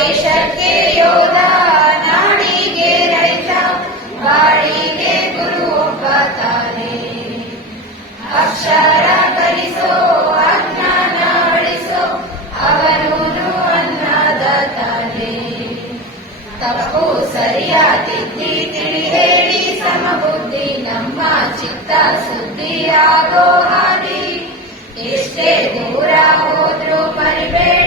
ದೇಶಕ್ಕೆ ಯೋಧ, ನಾಡಿಗೆ ರೈತ, ಬಾಳಿಗೆ ಗುರು ಒಬ್ಬ ತಾನೇ. ಅಕ್ಷರ ಕಲಿಸೋ, ಅಜ್ಞಾನ ಅಳಿಸೋ, ಅವನೂನು ಅನ್ನದಾತನೇ. ತಪ್ಪು ಸರಿಯ ತಿದ್ದಿ ತಿಳಿ ಹೇಳಿ ಸಮಬುದ್ಧಿ, ನಮ್ಮ ಚಿತ್ತ ಸುದ್ದಿಯಾಗೋ ಹಾದಿ. ಎಷ್ಟೇ ದೂರ ಹೋದ್ರೂ ಮರಿಬೇಡ